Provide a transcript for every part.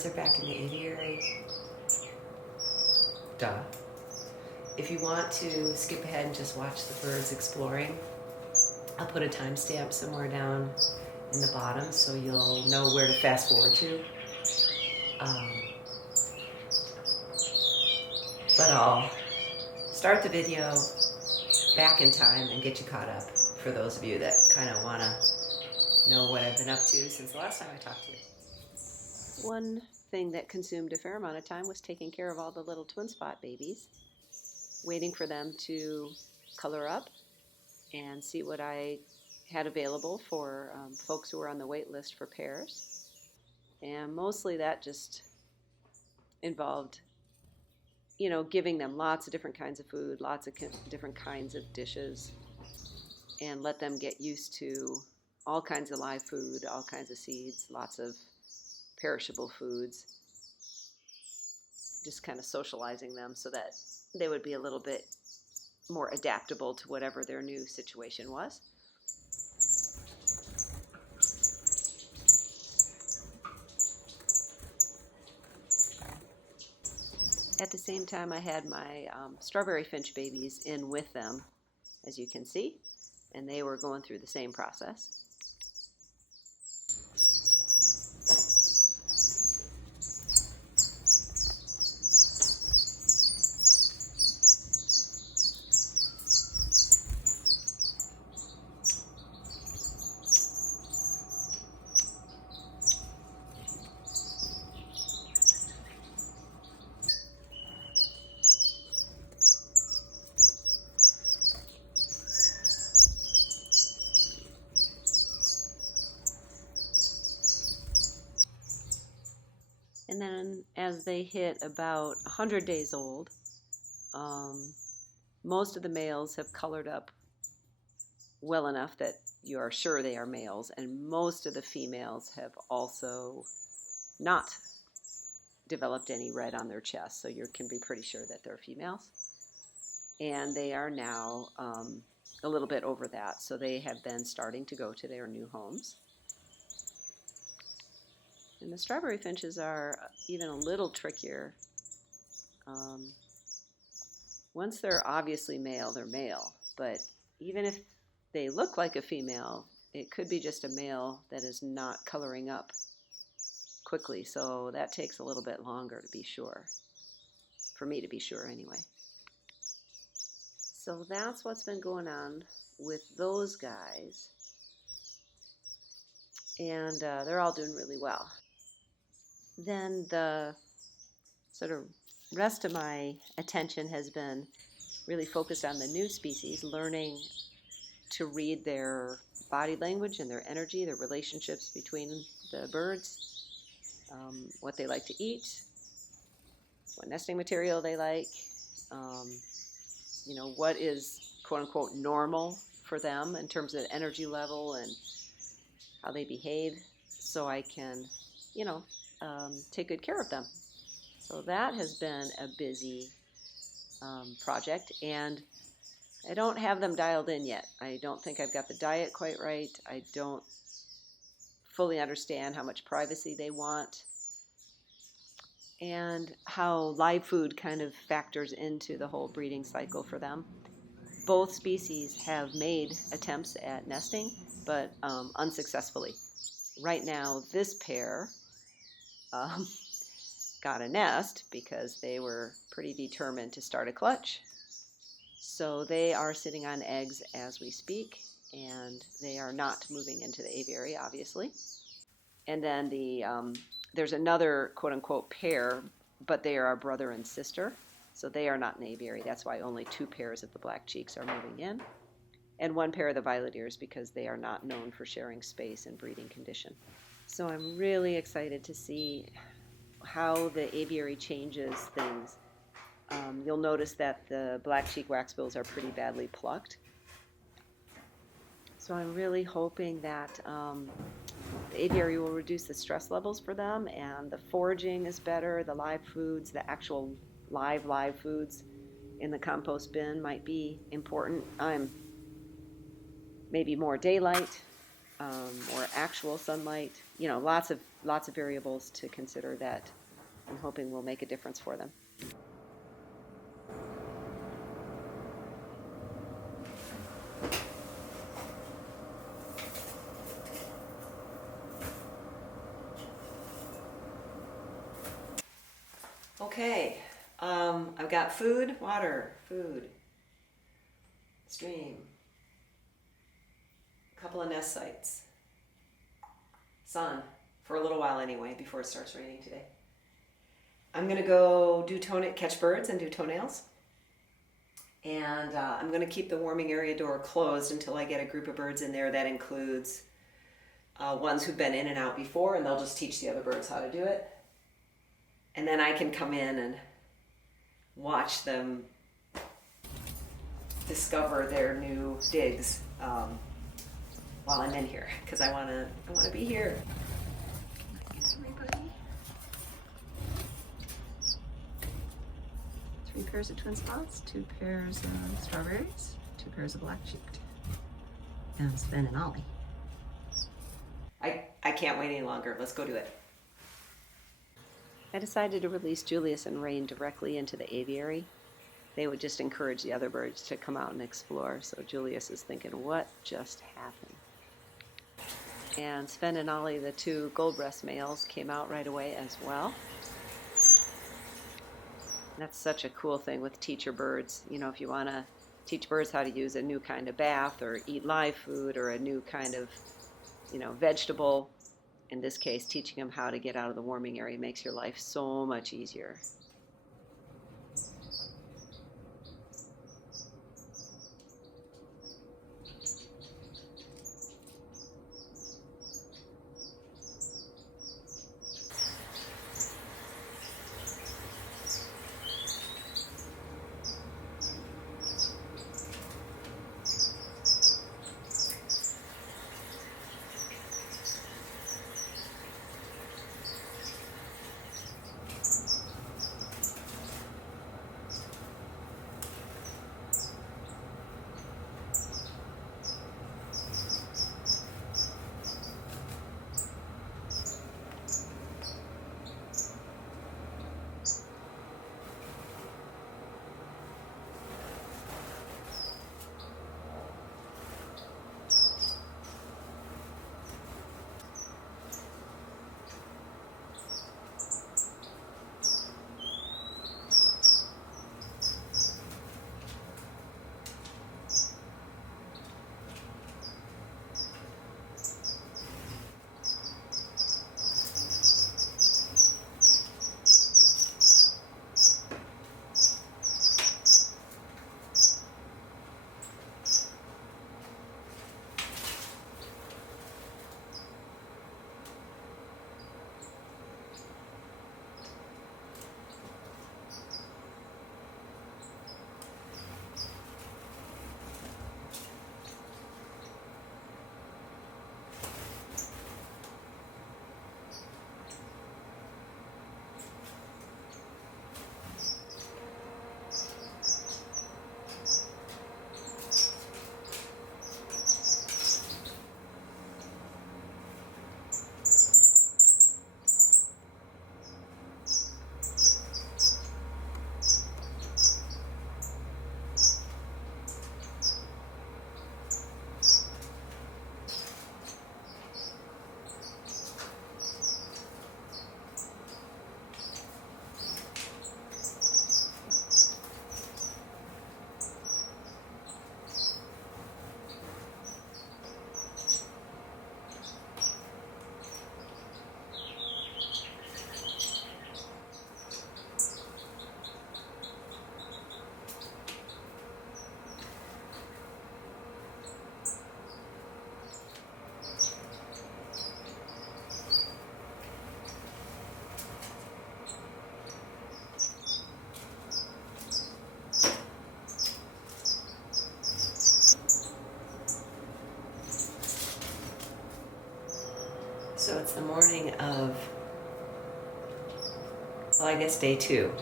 birds are back in the aviary. Duh. If you want to skip ahead and just watch the birds exploring, I'll put a timestamp somewhere down in the bottom so you'll know where to fast forward to. But I'll start the video back in time and get you caught up for those of you that kind of want to know what I've been up to since the last time I talked to you. One thing that consumed a fair amount of time was taking care of all the little twin spot babies, waiting for them to color up and see what I had available for folks who were on the wait list for pairs. And mostly that just involved, giving them lots of different kinds of food, lots of different kinds of dishes, and let them get used to all kinds of live food, all kinds of seeds, lots of perishable foods, just kind of socializing them so that they would be a little bit more adaptable to whatever their new situation was. At the same time, I had my strawberry finch babies in with them, as you can see, and they were going through the same process. And then as they hit about 100 days old, most of the males have colored up well enough that you are sure they are males, and most of the females have also not developed any red on their chest, so you can be pretty sure that they're females. And they are now a little bit over that, so they have been starting to go to their new homes. And the strawberry finches are even a little trickier. Once they're obviously male, they're male. But even if they look like a female, it could be just a male that is not coloring up quickly. So that takes a little bit longer to be sure. For me to be sure, anyway. So that's what's been going on with those guys. And they're all doing really well. Then the sort of rest of my attention has been really focused on the new species, learning to read their body language and their energy, their relationships between the birds, what they like to eat, what nesting material they like, what is quote-unquote normal for them in terms of energy level and how they behave, so I can, take good care of them. So that has been a busy project, and I don't have them dialed in yet. I don't think I've got the diet quite right. I don't fully understand how much privacy they want and how live food kind of factors into the whole breeding cycle for them. Both species have made attempts at nesting, but unsuccessfully. Right now, this pair got a nest because they were pretty determined to start a clutch. So they are sitting on eggs as we speak, and they are not moving into the aviary, obviously. And then there's another quote-unquote pair, but they are a brother and sister, so they are not in the aviary. That's why only 2 pairs of the black cheeks are moving in, and 1 pair of the violet ears because they are not known for sharing space in breeding condition. So I'm really excited to see how the aviary changes things. You'll notice that the black cheek waxbills are pretty badly plucked. So I'm really hoping that the aviary will reduce the stress levels for them, and the foraging is better. The live foods, the actual live foods in the compost bin might be important. Maybe more daylight, more actual sunlight, lots of variables to consider that I'm hoping will make a difference for them. Okay, I've got food, water, food, stream, a couple of nest sites, sun, for a little while anyway, before it starts raining today. I'm going to go catch birds and do toenails. And I'm going to keep the warming area door closed until I get a group of birds in there. That includes ones who've been in and out before, and they'll just teach the other birds how to do it. And then I can come in and watch them discover their new digs while I'm in here, because I want to be here. Everybody. 3 pairs of twin spots, 2 pairs of strawberries, 2 pairs of black-cheeked, and Sven and Ollie. I can't wait any longer. Let's go do it. I decided to release Julius and Rain directly into the aviary. They would just encourage the other birds to come out and explore. So Julius is thinking, what just happened? And Sven and Ollie, the 2 gold breast males, came out right away as well. That's such a cool thing with teacher birds. If you want to teach birds how to use a new kind of bath or eat live food or a new kind of, vegetable, in this case, teaching them how to get out of the warming area makes your life so much easier. So it's the morning of, well, I guess day 2.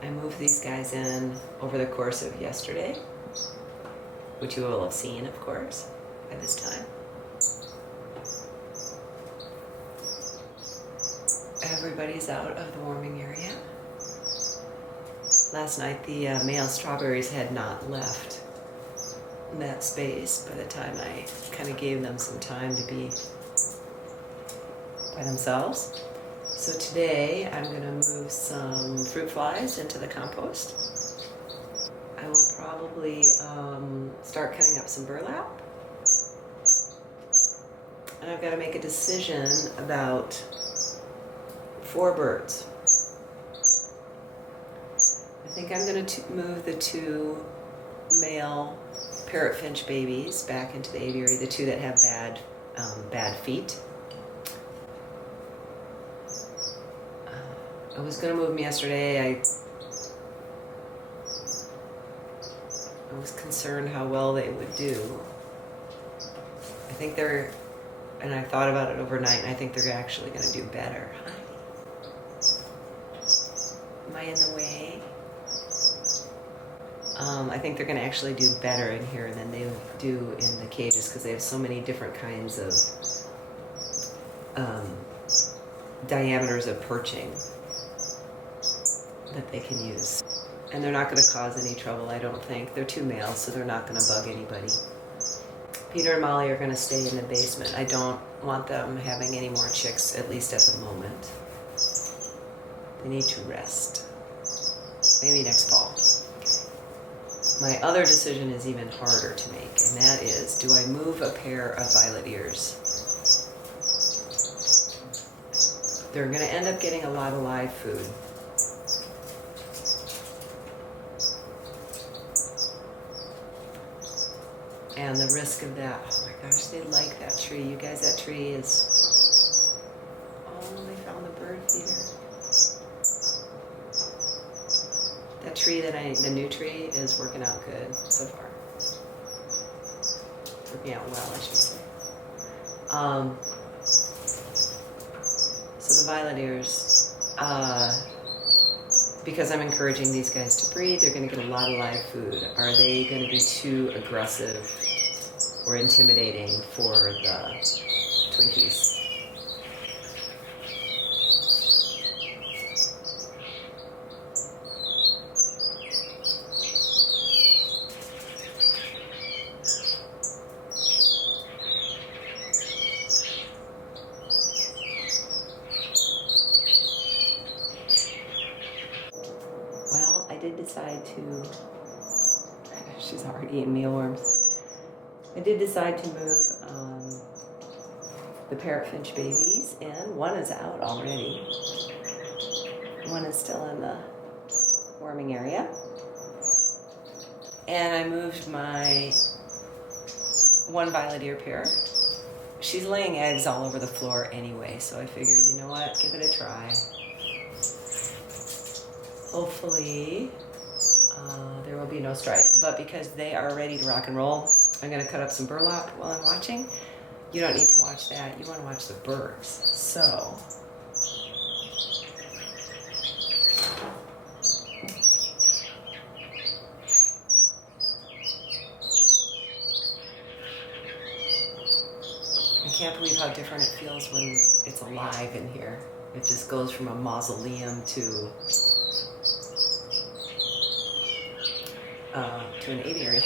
I moved these guys in over the course of yesterday, which you will have seen, of course, by this time. Everybody's out of the warming area. Last night the male strawberries had not left that space by the time I kind of gave them some time to be by themselves. So today I'm going to move some fruit flies into the compost. I will probably start cutting up some burlap. And I've got to make a decision about 4 birds. I think I'm going to move the 2 male parrot finch babies back into the aviary, the 2 that have bad feet. I was going to move them yesterday. I was concerned how well they would do. I think they're, and I thought about it overnight, and I think they're actually going to do better. Am I in the way? I think they're going to actually do better in here than they do in the cages because they have so many different kinds of diameters of perching that they can use. And they're not going to cause any trouble, I don't think. They're 2 males, so they're not going to bug anybody. Peter and Molly are going to stay in the basement. I don't want them having any more chicks, at least at the moment. They need to rest. Maybe next fall. My other decision is even harder to make, and that is, do I move a pair of violet ears? They're going to end up getting a lot of live food. And the risk of that, oh my gosh, they like that tree. You guys, that tree is, oh, they found the bird feeder. That tree the new tree is working out good so far. Working out well, I should say. So the violet ears, because I'm encouraging these guys to breed, they're going to get a lot of live food. Are they going to be too aggressive or intimidating for the Twinkies? Well, I did decide to, she's already eating mealworms. I did decide to move the parrot finch babies in. One is out already. One is still in the warming area. And I moved my 1 violet ear pair. She's laying eggs all over the floor anyway, so I figure, you know what, give it a try. Hopefully there will be no strife. But because they are ready to rock and roll, I'm going to cut up some burlap while I'm watching. You don't need to watch that. You want to watch the birds. So I can't believe how different it feels when it's alive in here. It just goes from a mausoleum to an aviary.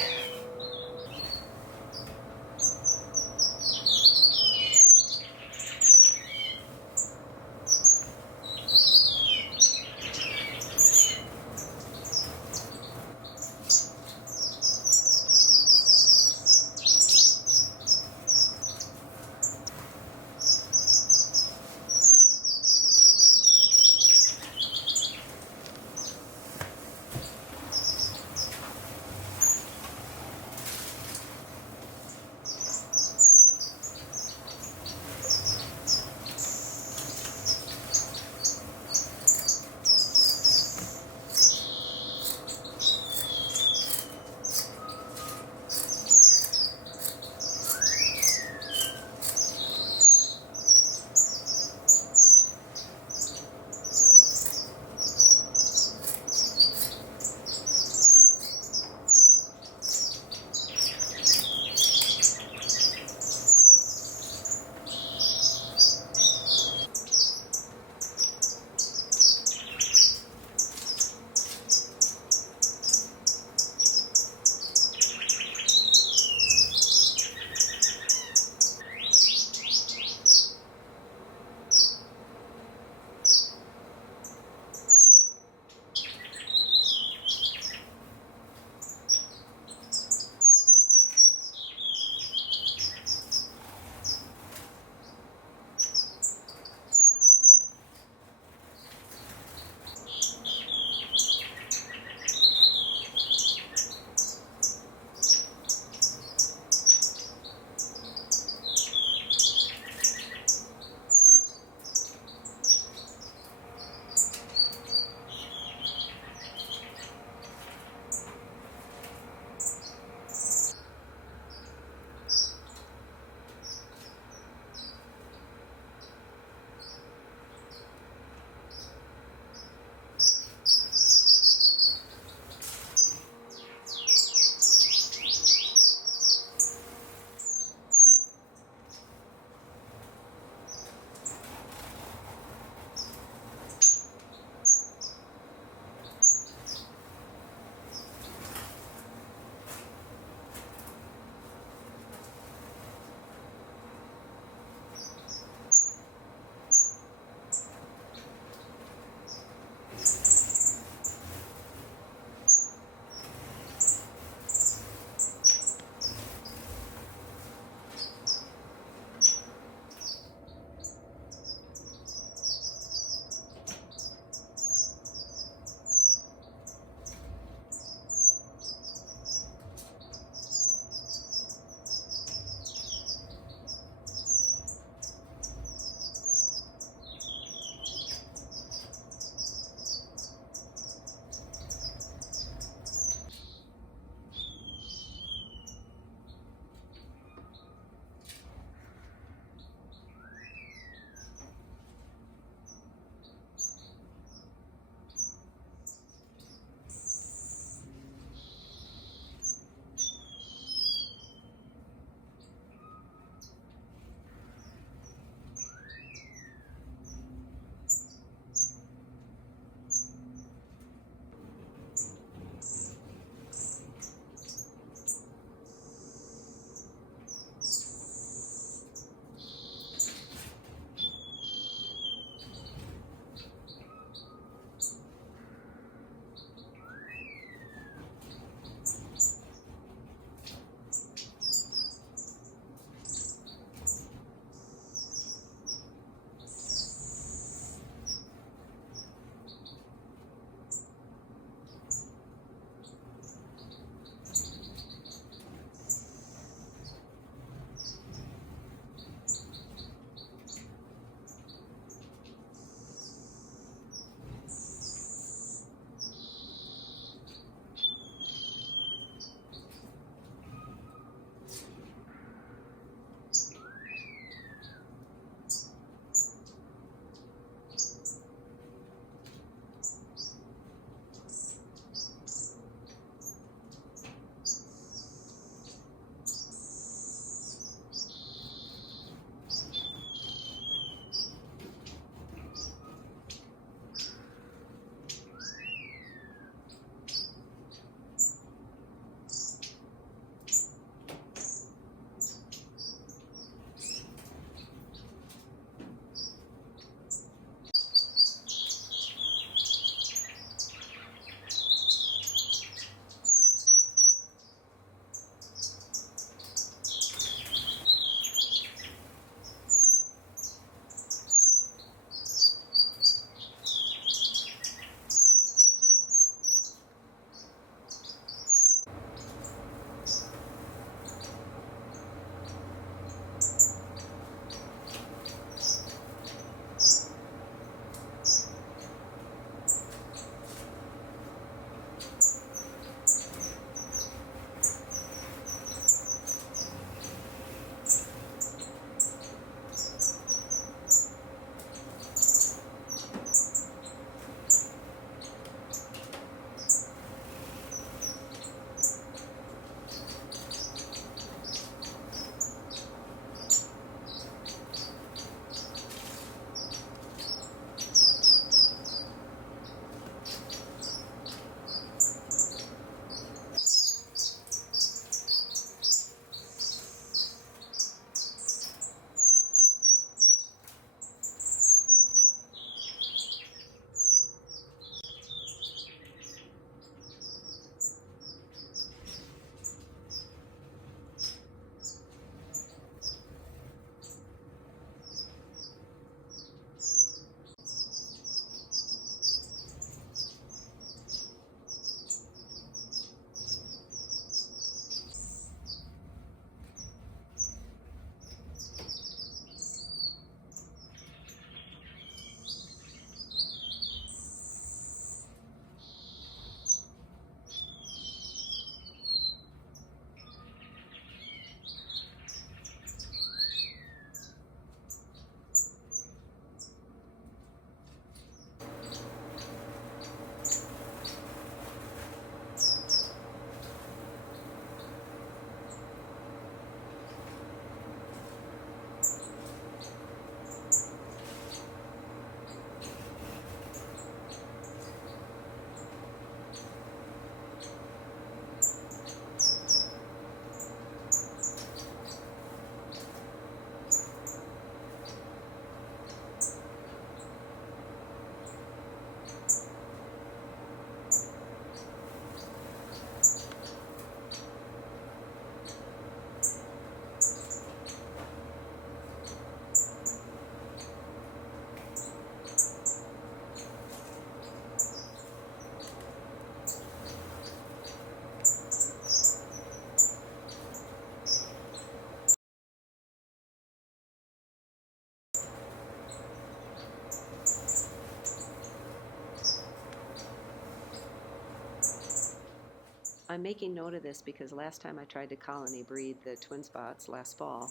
I'm making note of this because last time I tried to colony breed the twin spots last fall,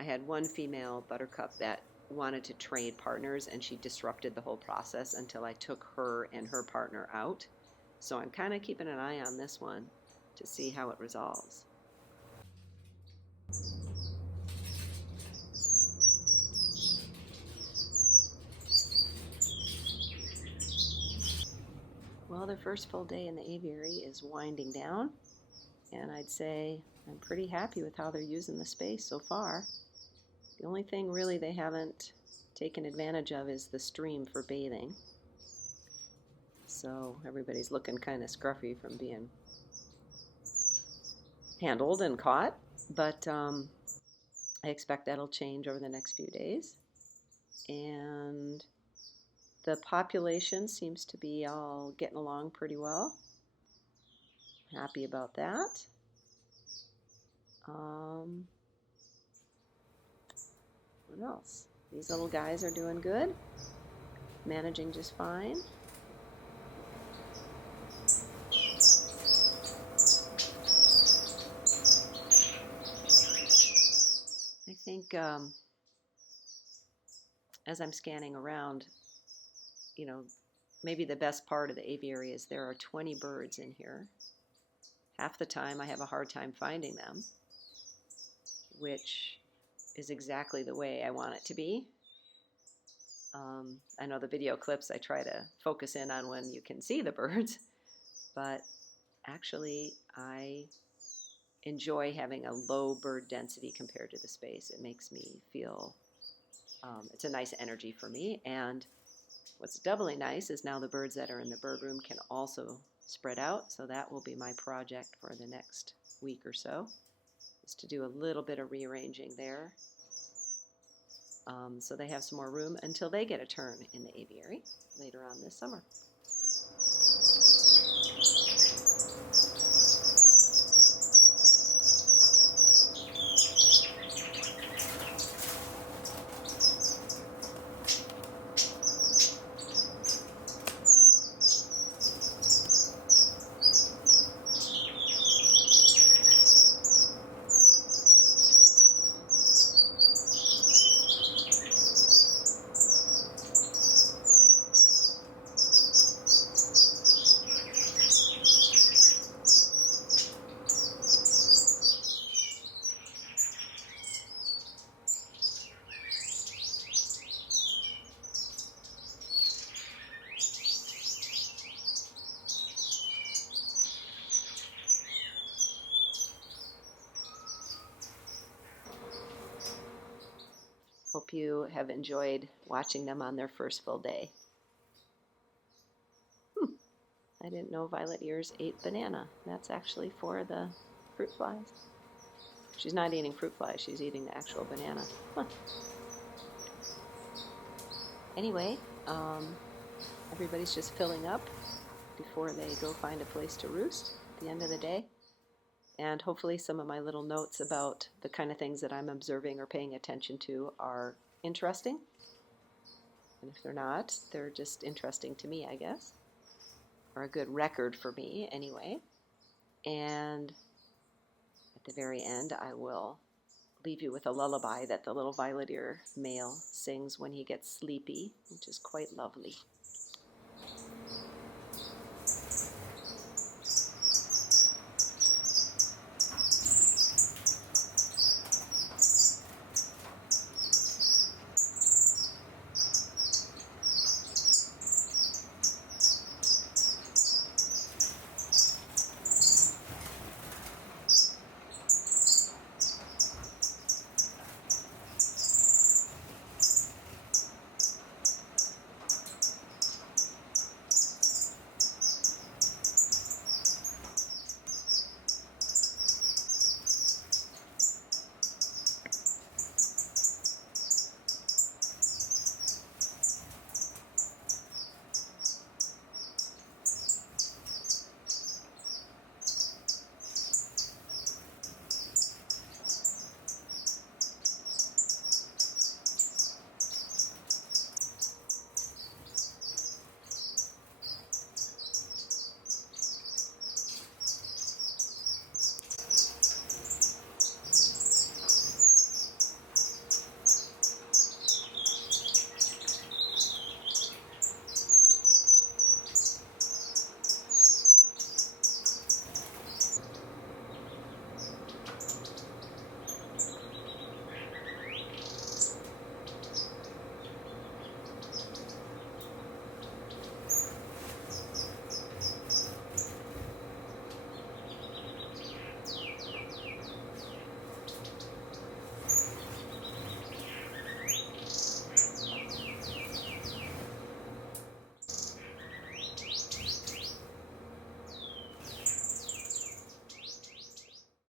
I had one female buttercup that wanted to trade partners, and she disrupted the whole process until I took her and her partner out. So I'm kind of keeping an eye on this one to see how it resolves. Well, their first full day in the aviary is winding down, and I'd say I'm pretty happy with how they're using the space so far. The only thing really they haven't taken advantage of is the stream for bathing. So everybody's looking kind of scruffy from being handled and caught, but I expect that'll change over the next few days. And the population seems to be all getting along pretty well. Happy about that. What else? These little guys are doing good, managing just fine. I think as I'm scanning around, maybe the best part of the aviary is there are 20 birds in here. Half the time I have a hard time finding them, which is exactly the way I want it to be. I know the video clips I try to focus in on when you can see the birds, but actually I enjoy having a low bird density compared to the space. It makes me feel, it's a nice energy for me. And what's doubly nice is now the birds that are in the bird room can also spread out. So that will be my project for the next week or so, is to do a little bit of rearranging there. So they have some more room until they get a turn in the aviary later on this summer. Hope you have enjoyed watching them on their first full day. I didn't know violet ears ate banana. That's actually for the fruit flies. She's not eating fruit flies, she's eating the actual banana. Huh. Anyway, everybody's just filling up before they go find a place to roost at the end of the day. And hopefully some of my little notes about the kind of things that I'm observing or paying attention to are interesting. And if they're not, they're just interesting to me, I guess. Or a good record for me, anyway. And at the very end, I will leave you with a lullaby that the little violet ear male sings when he gets sleepy, which is quite lovely.